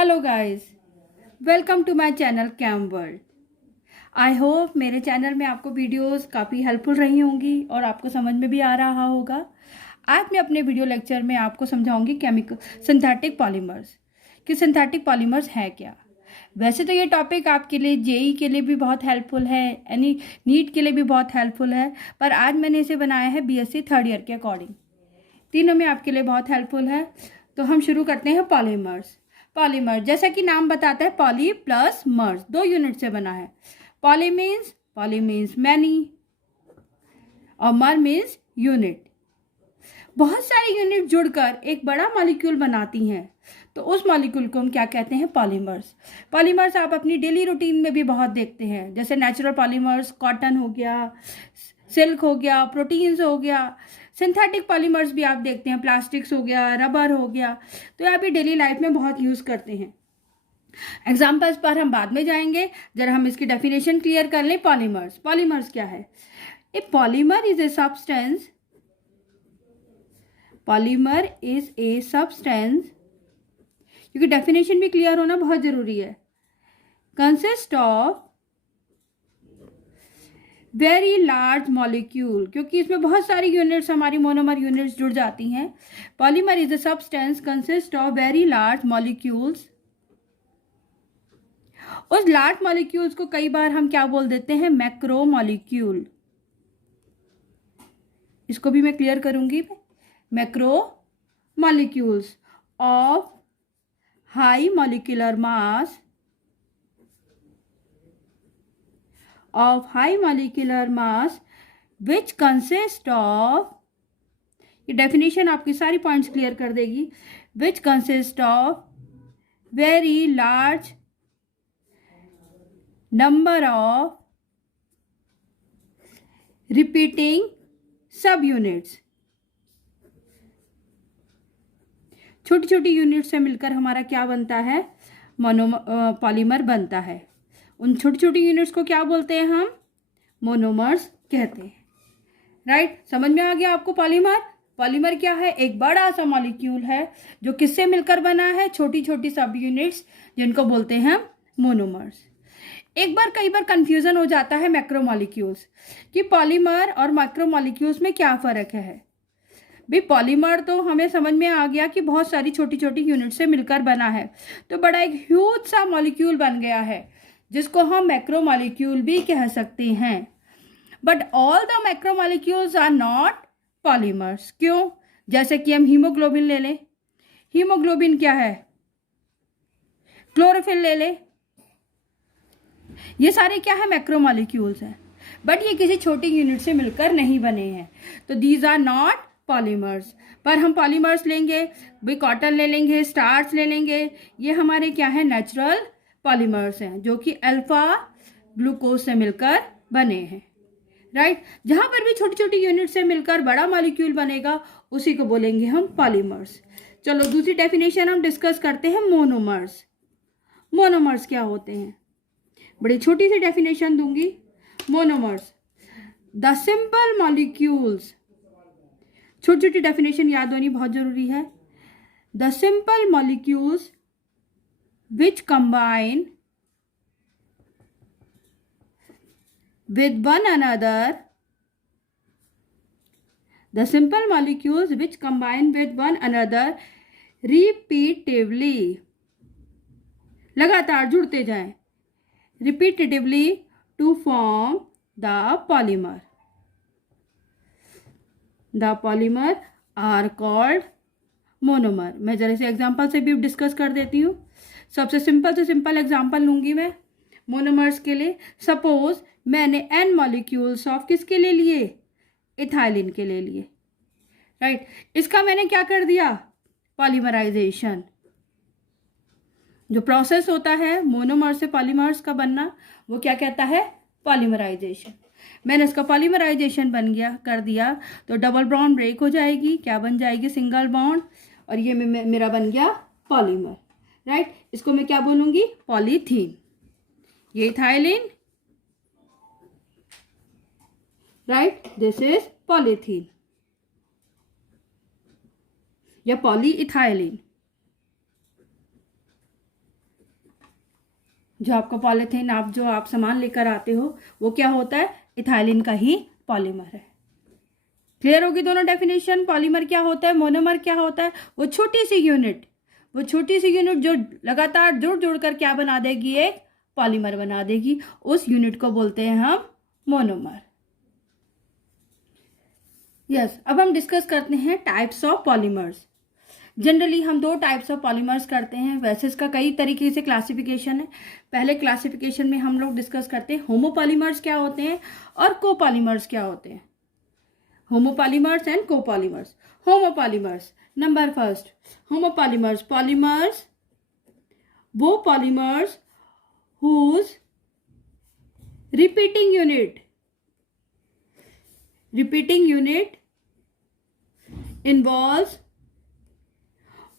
Hello guys, welcome to my channel cam world. I hope मेरे channel में आपको videos काफ़ी हेल्पफुल रही होंगी और आपको समझ में भी आ रहा होगा। आज मैं अपने वीडियो लेक्चर में आपको समझाऊंगी केमिकल सिंथेटिक पॉलीमर्स कि सिंथेटिक पॉलीमर्स है क्या। वैसे तो ये टॉपिक आपके लिए जेई के लिए भी बहुत हेल्पफुल है, यानी नीट के लिए भी बहुत हेल्पफुल है, पर आज मैंने इसे बनाया है बीएससी थर्ड ईयर के अकॉर्डिंग। तीनों में आपके लिए बहुत हेल्पफुल है। तो हम शुरू करते हैं पॉलीमर्स। पॉलीमर जैसा कि नाम बताता है, पॉली प्लस मर्स, दो यूनिट से बना है। पॉली मीन्स मैनी और मर मीन्स यूनिट। बहुत सारी यूनिट जुड़कर एक बड़ा मॉलिक्यूल बनाती हैं, तो उस मॉलिक्यूल को हम क्या कहते हैं? पॉलीमर्स। पॉलीमर्स आप अपनी डेली रूटीन में भी बहुत देखते हैं, जैसे नेचुरल पॉलीमर्स, कॉटन हो गया, सिल्क हो गया, प्रोटीन्स हो गया। सिंथेटिक पॉलीमर्स भी आप देखते हैं, प्लास्टिक्स हो गया, रबर हो गया। तो ये आप डेली लाइफ में बहुत यूज़ करते हैं। एग्जाम्पल्स पर हम बाद में जाएंगे, जरा हम इसकी डेफिनेशन क्लियर कर लें। पॉलीमर्स क्या है? ए polymer is a substance, polymer is a substance, क्योंकि डेफिनेशन भी क्लियर होना बहुत जरूरी है। Consist of very large molecule, क्योंकि इसमें बहुत सारी यूनिट्स, हमारी मोनोमर यूनिट्स जुड़ जाती हैं। Polymer is a substance consist of very large molecules. उस लार्ज मॉलिक्यूल्स को कई बार हम क्या बोल देते हैं? Macro molecule. इसको भी मैं क्लियर करूंगी। Macro molecules of high molecular mass, of high molecular mass which consist of, ये डेफिनेशन आपकी सारी पॉइंट्स क्लियर कर देगी, which consist of very large number of repeating subunits। छोटी छोटी यूनिट से मिलकर हमारा क्या बनता है? पॉलीमर बनता है। उन छोटी छोटी यूनिट्स को क्या बोलते हैं? हम मोनोमर्स कहते हैं। राइट, समझ में आ गया आपको? पॉलीमर क्या है? एक बड़ा सा मॉलिक्यूल है जो किससे मिलकर बना है? छोटी छोटी सब यूनिट्स, जिनको बोलते हैं हम मोनोमर्स। कई बार कंफ्यूजन हो जाता है मैक्रोमॉलिक्यूल्स कि पॉलीमर और मैक्रोमॉलिक्यूल्स में क्या फर्क है। भाई, पॉलीमर तो हमें समझ में आ गया कि बहुत सारी छोटी छोटी यूनिट से मिलकर बना है, तो बड़ा एक ह्यूज सा मॉलिक्यूल बन गया है, जिसको हम मैक्रोमॉलिक्यूल भी कह सकते हैं। But all the macromolecules are not polymers. क्यों? जैसे कि हम हीमोग्लोबिन ले लें। हीमोग्लोबिन क्या है? क्लोरोफिल ले लें। ये सारे क्या है? मैक्रोमॉलिक्यूल्स हैं, बट ये किसी छोटी यूनिट से मिलकर नहीं बने हैं, तो दीज आर नॉट पॉलीमर्स। पर हम पॉलीमर्स लेंगे, भी कॉटन ले लेंगे, स्टार्च ले लेंगे, ये हमारे क्या है? नेचुरल पॉलीमर्स हैं, जो कि अल्फा ग्लूकोज से मिलकर बने हैं। राइट, जहां पर भी छोटी छोटी यूनिट से मिलकर बड़ा मॉलिक्यूल बनेगा, उसी को बोलेंगे हम पॉलीमर्स। चलो दूसरी डेफिनेशन हम डिस्कस करते हैं, मोनोमर्स। मोनोमर्स क्या होते हैं? बड़ी छोटी सी डेफिनेशन दूंगी। Monomers, the simple molecules. छोटी छोटी डेफिनेशन याद होनी बहुत जरूरी है। The simple molecules which combine with one another, the simple molecules which combine with one another repeatedly, लगातार जुड़ते जाएं, repeatedly to form the polymer. The polymer are called monomer। मैं जरा से एग्जाम्पल से भी डिस्कस कर देती हूँ। सबसे सिंपल से सिंपल एग्जांपल लूंगी मैं मोनोमर्स के लिए। सपोज मैंने n मॉलिक्यूल्स ऑफ किसके ले लिए? इथाइलिन के ले लिए। राइट, इसका मैंने क्या कर दिया? पॉलीमराइजेशन। जो प्रोसेस होता है मोनोमर से पॉलीमर्स का बनना, वो क्या कहता है? पॉलीमराइजेशन। मैंने इसका पॉलीमराइजेशन कर दिया, तो डबल बॉन्ड ब्रेक हो जाएगी, क्या बन जाएगी? सिंगल बॉन्ड, और ये मेरा बन गया पॉलीमर। राइट, इसको मैं क्या बोलूंगी? पॉलीथीन। ये ethylene, right, this is polythene या पॉलीइथाइलिन। जो आपका पॉलीथीन जो आप सामान लेकर आते हो वो क्या होता है, इथाइलिन का ही पॉलीमर है। क्लियर होगी दोनों डेफिनेशन। पॉलीमर क्या होता है, मोनोमर क्या होता है, वो छोटी सी यूनिट जो लगातार जुड़ कर क्या बना देगी, एक पॉलीमर बना देगी, उस यूनिट को बोलते हैं हम मोनोमर। यस, अब हम डिस्कस करते हैं टाइप्स ऑफ पॉलीमर्स। जनरली हम दो टाइप्स ऑफ पॉलीमर्स करते हैं, वैसे इसका कई तरीके से क्लासिफिकेशन है। पहले क्लासिफिकेशन में हम लोग डिस्कस करते हैं होमोपॉलीमर्स क्या होते हैं और कोपॉलीमर्स क्या होते हैं। Homopolymers and copolymers. Homopolymers, number first, homopolymers, polymers, वो polymers whose repeating unit involves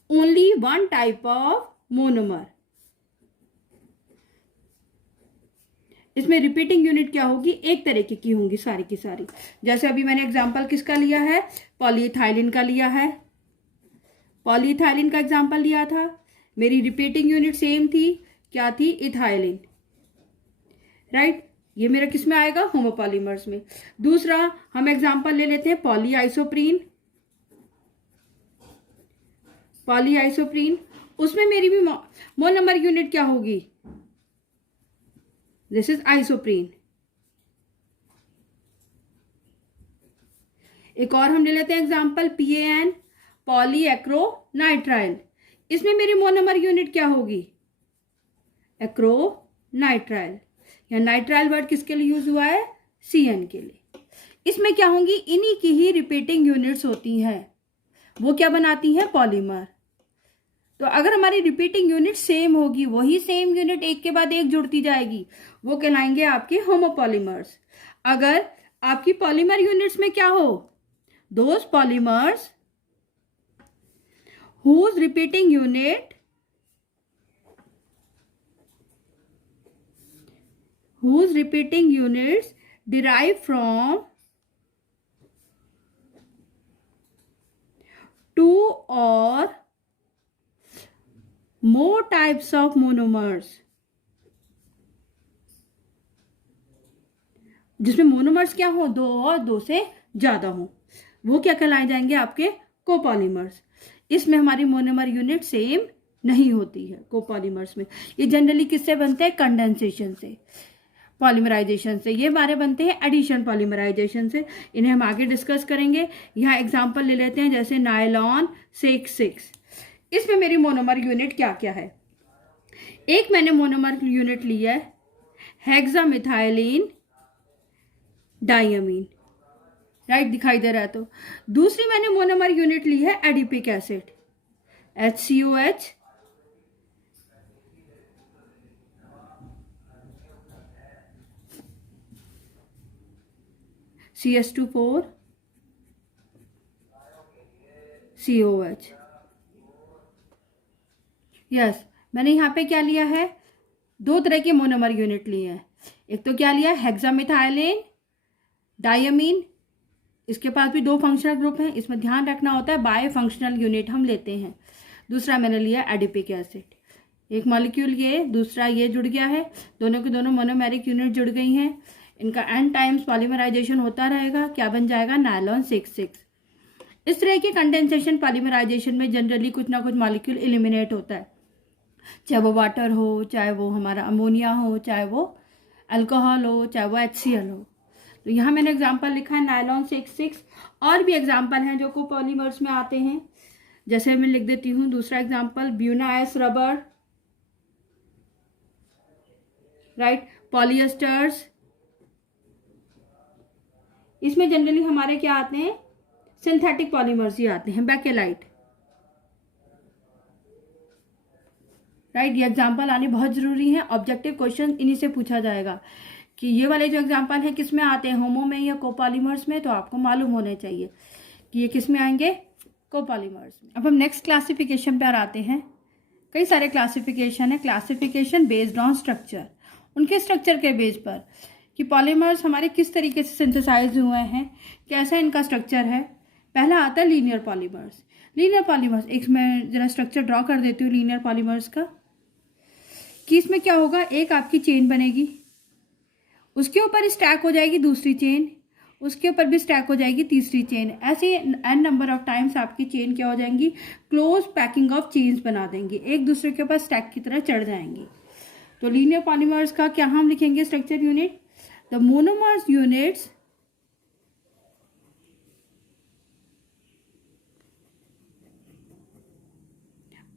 only one type of monomer। इसमें रिपीटिंग यूनिट क्या होगी, एक तरीके की होंगी सारी की सारी। जैसे अभी मैंने एग्जांपल किसका लिया है, पॉलीइथाइलिन का लिया है। पॉलीइथाइलिन का एग्जांपल लिया था, मेरी रिपीटिंग यूनिट सेम थी, क्या थी, इथाइलिन, राइट। ये मेरा किस में आएगा, होमोपॉलीमर्स में। दूसरा हम एग्जांपल ले लेते हैं पॉलीआइसोप्रीन। उसमें मेरी भी मोनोमर यूनिट क्या होगी, दिस इज आइसोप्रीन। एक और हम ले लेते हैं एग्जांपल PAN, पॉलीएक्रोनाइट्राइल। इसमें मेरी मोनोमर यूनिट क्या होगी, एक्रोनाइट्राइल। या नाइट्राइल वर्ड किसके लिए यूज हुआ है, CN के लिए। इसमें क्या होंगी, इन्हीं की ही रिपीटिंग यूनिट्स होती हैं, वो क्या बनाती हैं, पॉलीमर। तो अगर हमारी रिपीटिंग यूनिट सेम होगी, वही सेम यूनिट एक के बाद एक जुड़ती जाएगी, वो कहलाएंगे आपके होमोपॉलीमर्स। अगर आपकी पॉलीमर यूनिट्स में क्या हो, those polymers whose repeating units derive from two or more types of monomers, जिसमें मोनोमर्स क्या हो, दो और दो से ज्यादा हो, वो क्या कहलाए जाएंगे, आपके कोपॉलीमर्स। इसमें हमारी मोनोमर यूनिट सेम नहीं होती है कोपॉलीमर्स में। ये जनरली किससे बनते हैं, कंडेंसेशन से, पॉलीमराइजेशन से। ये हमारे बनते हैं एडिशन पॉलीमराइजेशन से, इन्हें हम आगे डिस्कस करेंगे। यहाँ एग्जांपल ले लेते हैं, जैसे नायलॉन 6। इसमें मेरी मोनोमर यूनिट क्या क्या है। एक मैंने मोनोमर यूनिट लिया है हेक्सामिथाइलिन डायमीन, राइट, दिखाई दे रहा है। तो दूसरी मैंने मोनोमर यूनिट ली है adipic acid, HCOH, CS2 4 COH। Yes, मैंने यहाँ पे क्या लिया है, दो तरह की मोनोमर यूनिट ली है। एक तो क्या लिया, हेक्सामिथाइलिन डायमीन, इसके पास भी दो फंक्शनल ग्रुप हैं, इसमें ध्यान रखना होता है बाय फंक्शनल यूनिट हम लेते हैं। दूसरा मैंने लिया एडिपिक एसिड, एक मॉलिक्यूल ये, दूसरा ये जुड़ गया है, दोनों की दोनों मोनोमेरिक यूनिट जुड़ गई हैं। इनका n टाइम्स पॉलीमराइजेशन होता रहेगा, क्या बन जाएगा, नायलॉन 6। इस तरह के कंडेंसेशन पॉलीमराइजेशन में जनरली कुछ ना कुछ मॉलिक्यूल एलिमिनेट होता है, चाहे वो वाटर हो, चाहे वो हमारा अमोनिया हो, चाहे वो अल्कोहल हो, चाहे वो HCl हो। तो यहाँ मैंने एग्जांपल लिखा है नायलॉन 6। और भी एग्जांपल हैं जो कोपॉलीमर्स में आते हैं, जैसे मैं लिख देती हूँ दूसरा एग्जांपल, ब्यूनाइस रबर, राइट, पॉलिएस्टर्स। इसमें जनरली हमारे क्या आते हैं, सिंथेटिक पॉलीमर्स ही आते हैं, बेकेलाइट, राइट। ये एग्जांपल आने बहुत जरूरी है, ऑब्जेक्टिव क्वेश्चन इन्हीं से पूछा जाएगा कि ये वाले जो एग्जांपल है किस में आते हैं, होमो में या कोपॉलीमर्स में। तो आपको मालूम होने चाहिए कि ये किस में आएंगे, कोपॉलीमर्स में। अब हम नेक्स्ट क्लासिफिकेशन पर आते हैं। कई सारे क्लासिफिकेशन है, क्लासिफिकेशन बेस्ड ऑन स्ट्रक्चर, उनके स्ट्रक्चर के बेस पर कि पॉलीमर्स हमारे किस तरीके से सिंथेसाइज हुए हैं, कैसा इनका स्ट्रक्चर है। पहला आता है लीनियर पॉलीमर्स। एक मैं जरा स्ट्रक्चर ड्रॉ कर देती हूँ लीनियर पॉलीमर्स का। कि इसमें क्या होगा, एक आपकी चेन बनेगी, उसके ऊपर स्टैक हो जाएगी दूसरी चेन, उसके ऊपर भी स्टैक हो जाएगी तीसरी चेन। ऐसे एन नंबर ऑफ टाइम्स आपकी चेन क्या हो जाएंगी, क्लोज पैकिंग ऑफ चेन्स बना देंगे, एक दूसरे के ऊपर स्टैक की तरह चढ़ जाएंगी। तो लीनियर पॉलीमर्स का क्या हम लिखेंगे structure unit, the monomers units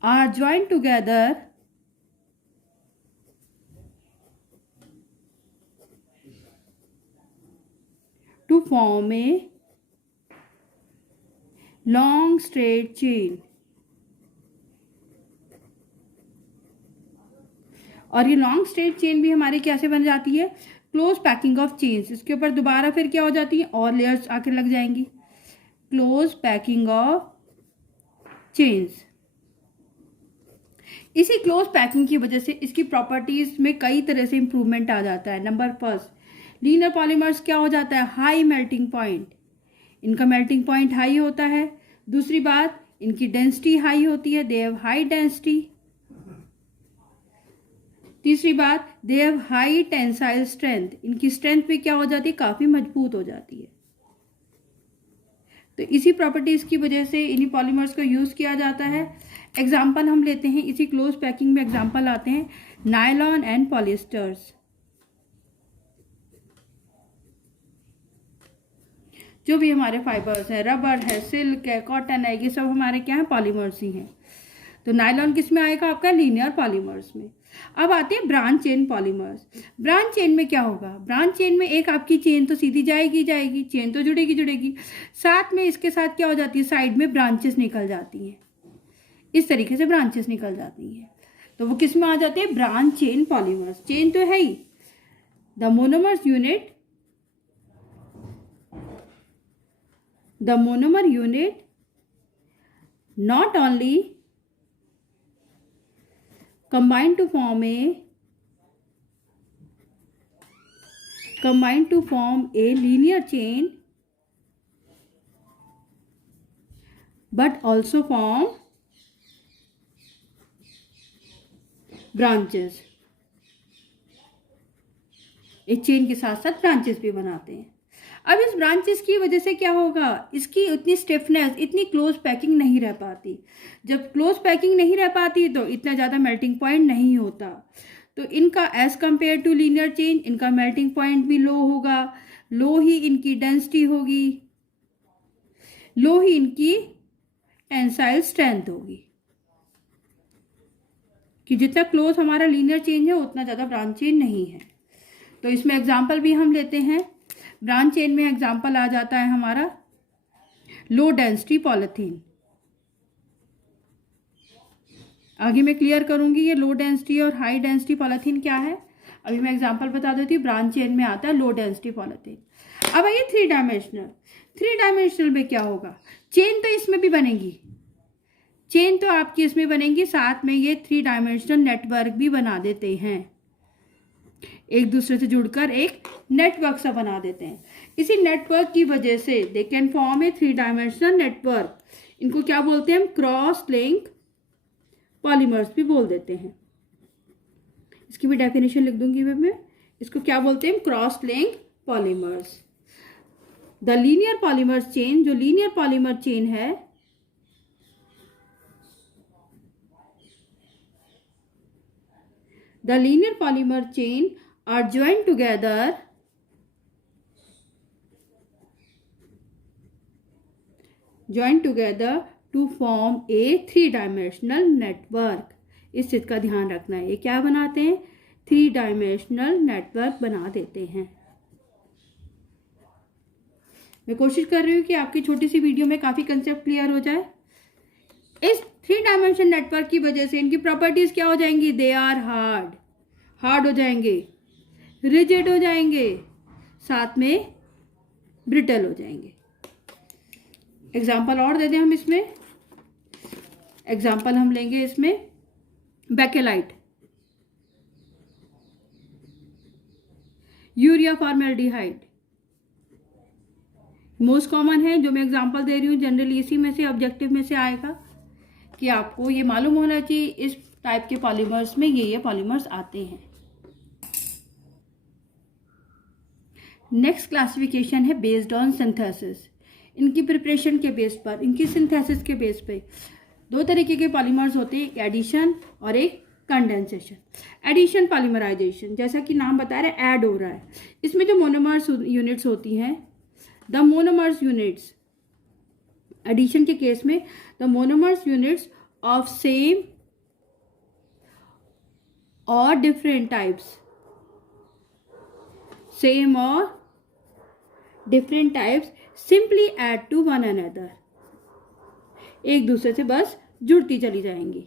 are joined together to form a long straight chain। और ये लॉन्ग स्ट्रेट चेन भी हमारी कैसे बन जाती है, क्लोज पैकिंग ऑफ चेन्स, इसके ऊपर दोबारा फिर क्या हो जाती है, और लेयर्स आके लग जाएंगी, क्लोज पैकिंग ऑफ चेन्स। इसी क्लोज पैकिंग की वजह से इसकी प्रॉपर्टीज में कई तरह से इंप्रूवमेंट आ जाता है। नंबर फर्स्ट, लीनियर पॉलीमर्स क्या हो जाता है, हाई मेल्टिंग पॉइंट, इनका मेल्टिंग पॉइंट हाई होता है। दूसरी बात, इनकी डेंसिटी हाई होती है, दे हैव हाई डेंसिटी। तीसरी बात, they have high tensile strength, इनकी स्ट्रेंथ भी क्या हो जाती है, काफी मजबूत हो जाती है। तो इसी प्रॉपर्टीज की वजह से इन्हीं पॉलीमर्स का यूज किया जाता है। एग्जाम्पल हम लेते हैं, इसी क्लोज पैकिंग में एग्जाम्पल आते हैं नायलॉन एंड पॉलिस्टर्स। जो भी हमारे फाइबर्स हैं, रबर है, सिल्क है, कॉटन है, ये सब हमारे क्या है, पॉलीमर्स ही हैं। तो नायलॉन किस में आएगा, आपका लीनियर पॉलीमर्स में। अब आते हैं branch chain polymers. Branch chain में क्या होगा, ब्रांच चेन में एक आपकी चेन तो सीधी जाएगी, चेन तो जुड़ेगी, साथ में इसके साथ क्या हो जाती है, साइड में ब्रांचेस निकल जाती हैं, इस तरीके से ब्रांचेस निकल जाती हैं। तो वो किस में आ जाते हैं, ब्रांच चेन पॉलीमर्स। चेन तो है ही, the monomers unit, the monomer unit not only combine to form a linear chain but also form branches। एक चेन के साथ साथ ब्रांचेस भी बनाते हैं। अब इस ब्रांचेस की वजह से क्या होगा, इसकी उतनी स्टिफनेस, इतनी क्लोज पैकिंग नहीं रह पाती। जब क्लोज पैकिंग नहीं रह पाती तो इतना ज़्यादा मेल्टिंग पॉइंट नहीं होता। तो इनका as compare to linear chain, इनका मेल्टिंग पॉइंट भी लो होगा, लो ही इनकी डेंसिटी होगी, लो ही इनकी टेंसाइल स्ट्रेंथ होगी, कि जितना क्लोज हमारा लीनियर चेन है उतना ज़्यादा ब्रांच चेन नहीं है। तो इसमें एग्जाम्पल भी हम लेते हैं। ब्रांच चेन में एग्जाम्पल आ जाता है हमारा लो डेंसिटी पॉलीथीन। आगे मैं क्लियर करूंगी ये लो डेंसिटी और हाई डेंसिटी पॉलीथीन क्या है। अभी मैं एग्जांपल बता देती हूँ। ब्रांच चेन में आता है लो डेंसिटी पॉलीथीन। अब आइए थ्री डायमेंशनल में क्या होगा, चेन तो इसमें भी बनेगी, चेन तो आपकी इसमें बनेगी, साथ में ये थ्री डायमेंशनल नेटवर्क भी बना देते हैं, एक दूसरे से जुड़कर एक नेटवर्क सा बना देते हैं। इसी नेटवर्क की वजह से they can form A three dimensional network. इनको क्या बोलते हैं हम, क्रॉस लिंक पॉलीमर्स भी बोल देते हैं। इसकी भी डेफिनेशन लिख दूंगी मैं। इसको क्या बोलते हैं, cross link polymers. The linear polymers chain, जो लीनियर पॉलीमर चेन है, the linear polymer chain are joined together to form a three dimensional network। इस चीज का ध्यान रखना है, ये क्या बनाते हैं, थ्री डायमेंशनल नेटवर्क बना देते हैं। मैं कोशिश कर रही हूँ कि आपकी छोटी सी वीडियो में काफी कंसेप्ट क्लियर हो जाए। इस थ्री डायमेंशन नेटवर्क की वजह से इनकी प्रॉपर्टीज क्या हो जाएंगी, दे आर हार्ड हो जाएंगे, रिजिड हो जाएंगे, साथ में ब्रिटल हो जाएंगे। एग्जाम्पल और दे दें हम इसमें। एग्जाम्पल हम लेंगे इसमें bakelite, urea formaldehyde, most common है जो मैं एग्जांपल दे रही हूँ। जनरली इसी में से ऑब्जेक्टिव में से आएगा कि आपको ये मालूम होना चाहिए इस टाइप के पॉलीमर्स में ये पॉलीमर्स आते हैं। नेक्स्ट क्लासिफिकेशन है बेस्ड ऑन सिंथेसिस। इनकी प्रिपरेशन के बेस पर, इनकी सिंथेसिस के बेस पे दो तरीके के पॉलीमर्स होते हैं, एक एडिशन और एक कंडेंसेशन। एडिशन पॉलीमराइजेशन, जैसा कि नाम बता रहा है, ऐड हो रहा है। इसमें जो मोनोमर्स यूनिट्स होती हैं, द मोनोमर्स यूनिट्स, एडिशन के केस में the monomers units of same और डिफरेंट टाइप्स, सेम और different types simply add to one another, एक दूसरे से बस जुड़ती चली जाएंगी।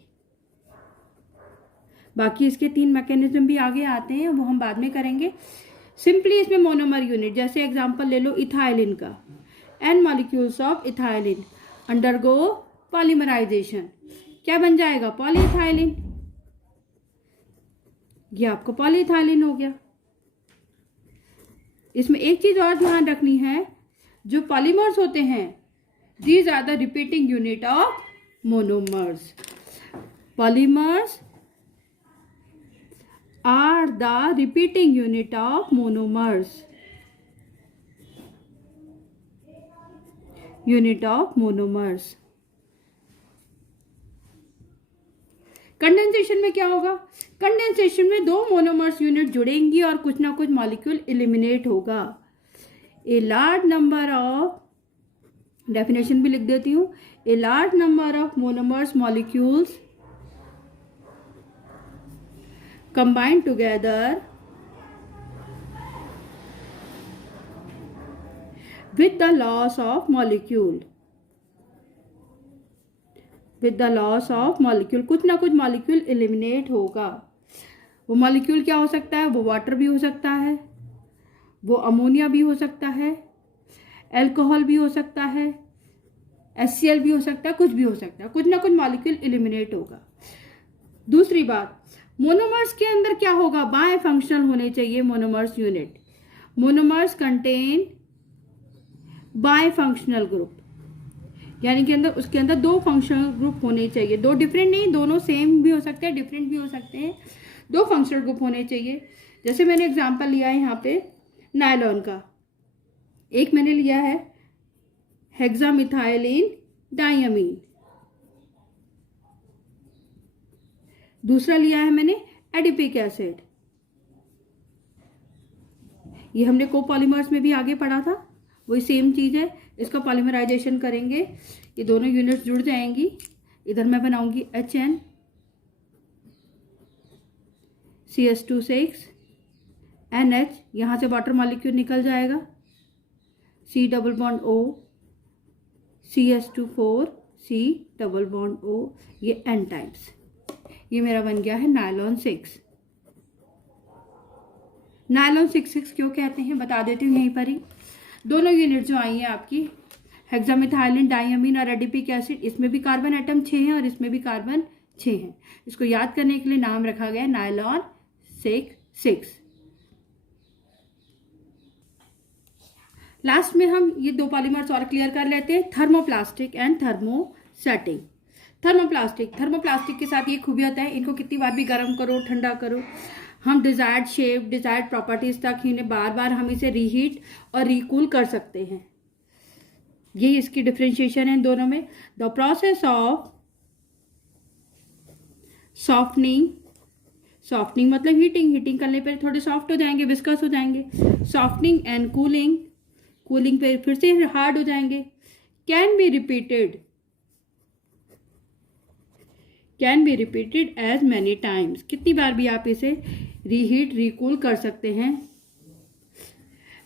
बाकी इसके 3 मैकेनिज्म भी आगे आते हैं, वो हम बाद में करेंगे। सिंपली इसमें मोनोमर यूनिट, जैसे एग्जांपल ले लो इथाइलिन का, an molecules of ethylene undergo polymerisation, क्या बन जाएगा, पॉलीइथाइलिन। ये आपको पॉलीइथाइलिन हो गया। इसमें एक चीज और ध्यान रखनी है, जो पॉलीमर्स होते हैं, these are the repeating unit of monomers. Polymers are the repeating unit of monomers. Unit of monomers. Condensation में क्या होगा, कंडेंसेशन में 2 मोनोमर्स यूनिट जुड़ेंगी और कुछ ना कुछ मॉलिक्यूल एलिमिनेट होगा। A large number of, definition भी लिख देती हूँ, a large number of monomers molecules combined together with the loss of molecule, with the loss of molecule, कुछ ना कुछ मॉलिक्यूल एलिमिनेट होगा। वो मॉलिक्यूल क्या हो सकता है, वो वाटर भी हो सकता है, वो अमोनिया भी हो सकता है, अल्कोहल भी हो सकता है, HCl भी हो सकता है, कुछ भी हो सकता है, कुछ ना कुछ मॉलिक्यूल एलिमिनेट होगा। दूसरी बात, मोनोमर्स के अंदर क्या होगा, बाय फंक्शनल होने चाहिए monomers unit. Monomers contain bifunctional group, यानी कि अंदर, उसके अंदर 2 फंक्शनल ग्रुप होने चाहिए, 2 डिफरेंट नहीं, दोनों सेम भी हो सकते हैं, डिफरेंट भी हो सकते हैं, 2 फंक्शनल ग्रुप होने चाहिए। जैसे मैंने एग्जांपल लिया है यहाँ पे नायलॉन का, एक मैंने लिया है हेक्सामिथाइलिन डायमीन, दूसरा लिया है मैंने एडिपिक एसिड। ये हमने कोपॉलीमर्स में भी आगे पढ़ा था, वही सेम चीज है। इसका पॉलीमराइजेशन करेंगे, ये दोनों यूनिट्स जुड़ जाएंगी। इधर मैं बनाऊंगी HN CH2 NH, यहां से वाटर मॉलिक्यूल निकल जाएगा, C double bond O CH2 C double bond O, ये N टाइप्स। ये मेरा बन गया है नायलॉन 6। नायलॉन 6 क्यों कहते हैं बता देती हूँ यहीं पर ही। दोनों यूनिट जो आई हैं आपकी, हेक्सामिथाइलिन डायमीन और एडिपिक एसिड, इसमें भी कार्बन एटम 6 हैं और इसमें भी कार्बन 6 हैं। इसको याद करने के लिए नाम रखा गया नायलॉन 6। लास्ट में हम ये 2 पॉलीमर्स और क्लियर कर लेते हैं, थर्मोप्लास्टिक एंड थर्मोसेटिंग। थर्मोप्लास्टिक के साथ ये खूबियत है, इनको कितनी बार भी गर्म करो, ठंडा करो, हम डिजायर्ड शेप, डिजायर्ड प्रॉपर्टीज तक इन्हें बार बार हम इसे रीहीट और रिकूल कर सकते हैं। यही इसकी डिफरेंशिएशन है इन दोनों में। द प्रोसेस ऑफ सॉफ्टनिंग मतलब हीटिंग करने पर थोड़े सॉफ्ट हो जाएंगे, विस्कस हो जाएंगे। सॉफ्टनिंग एंड कूलिंग पे फिर से हार्ड हो जाएंगे। Can be repeated as many times, कितनी बार भी आप इसे रीहीट रिकूल कर सकते हैं,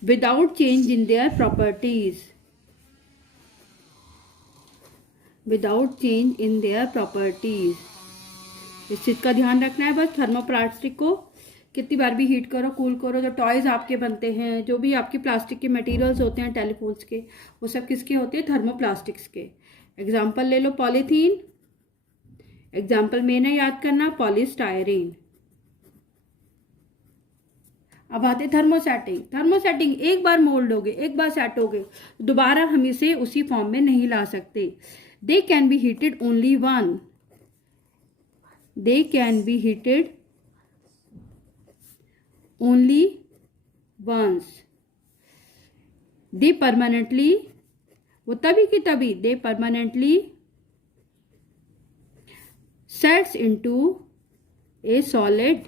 without change in their properties, इस चीज का ध्यान रखना है बस। थर्मोप्लास्टिक को कितनी बार भी हीट करो, कूल करो। जो टॉयज आपके बनते हैं, जो भी आपके प्लास्टिक के मटेरियल्स होते हैं, टेलीफोन्स के, वो सब किसके होते हैं, थर्मोप्लास्टिक्स के। एग्जाम्पल ले लो पॉलीथीन, एग्जाम्पल में ना याद करना पॉलीस्टायरीन। अब आते थर्मोसेटिंग एक बार मोल्ड होगे, एक बार सेट होगे, दोबारा हम इसे उसी फॉर्म में नहीं ला सकते। They can be heated only one, they can be heated only once, they permanently, वो तभी की तभी, they permanently sets into a solid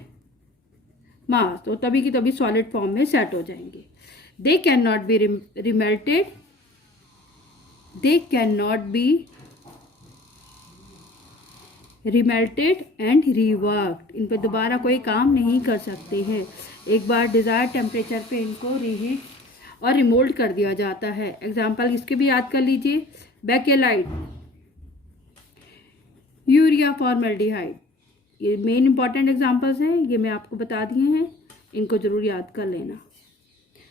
mass, तो तभी की तभी सॉलिड फॉर्म में सेट हो जाएंगे। They can not be remelted, they can not be remelted and reworked, इन पर दोबारा कोई काम नहीं कर सकते हैं। एक बार डिज़ायर टेम्परेचर पे इनको रीहीट और रिमोल्ड कर दिया जाता है। एग्जाम्पल इसके भी याद कर लीजिए, बेकेलाइट, यूरिया फॉर्मल्डिहाइड, ये मेन इंपॉर्टेंट एग्जाम्पल्स हैं, ये मैं आपको बता दिए हैं, इनको ज़रूर याद कर लेना।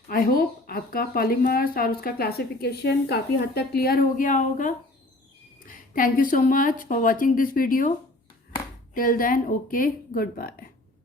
आई होप आपका पॉलीमर्स और उसका क्लासिफिकेशन काफ़ी हद तक क्लियर हो गया होगा। Thank you so much for watching this video. Till then, okay, goodbye.